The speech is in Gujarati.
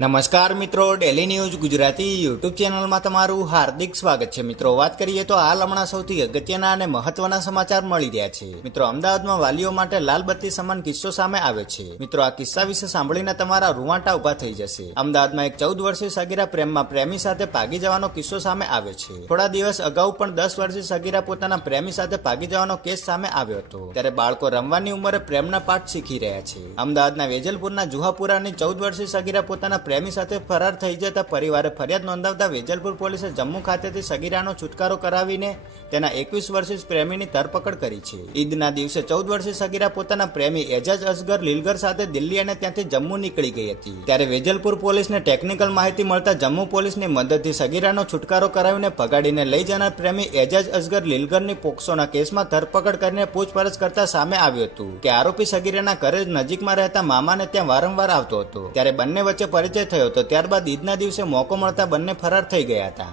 નમસ્કાર મિત્રો, ડેલી ન્યૂઝ ગુજરાતી યુટ્યુબ ચેનલમાં તમારું હાર્દિક સ્વાગત છે. મિત્રો, વાત કરીએ તો હાલ હમણાં સૌથી અગત્યના અને મહત્વના સમાચાર મળી રહ્યા છે. મિત્રો, અમદાવાદમાં વાલીઓ માટે લાલ બત્તી સમાન કિસ્સો સામે આવ્યો છે. મિત્રો, આ કિસ્સા વિશે સાંભળીને તમારા રૂવાંટા ઉભા થઈ જશે. અમદાવાદમાં એક 14 વર્ષીય સગીરા પ્રેમમાં પ્રેમી સાથે ભાગી જવાનો કિસ્સો સામે આવ્યો છે. થોડા દિવસ અગાઉ પણ 10 વર્ષીય સગીરા પોતાના પ્રેમી સાથે ભાગી જવાનો કેસ સામે આવ્યો હતો. ત્યારે બાળકો રમવાની ઉંમરે પ્રેમના પાઠ શીખી રહ્યા છે. અમદાવાદના વેજલપુરના જુહાપુરાની 14 વર્ષીય સગીરા પોતાના પ્રેમી સાથે ફરાર થઈ જતા પરિવારે ફરિયાદ નોંધાવતા વેજલપુર પોલીસે જમ્મુ ખાતેથી સગીરાનો છુટકારો કરાવીને તેના 21 વર્ષીય પ્રેમીની ધરપકડ કરી છે. ઈદના દિવસે 14 વર્ષીય સગીરા પોતાના પ્રેમી એજાજ અસગર લીલગર સાથે દિલ્હી અને ત્યાંથી જમ્મુ નીકળી ગઈ હતી. ત્યારે વેજલપુર પોલીસને ટેકનિકલ માહિતી મળતા જમ્મુ પોલીસની મદદથી સગીરાનો છુટકારો કરાવીને ભગાડીને લઈ જનાર પ્રેમી એજાજ અસગર લીલગરની પોક્સોના કેસમાં ધરપકડ કરીને પૂછપરછ કરતા સામે આવ્યું હતું કે આરોપી સગીરાના ઘરે નજીકમાં રહેતા મામાને ત્યાં વારંવાર આવતો હતો. ત્યારે બંને વચ્ચે પરિચય થયો હતો. ત્યારબાદ ઈદના દિવસે મોકો મળતા બંને ફરાર થઈ ગયા હતા.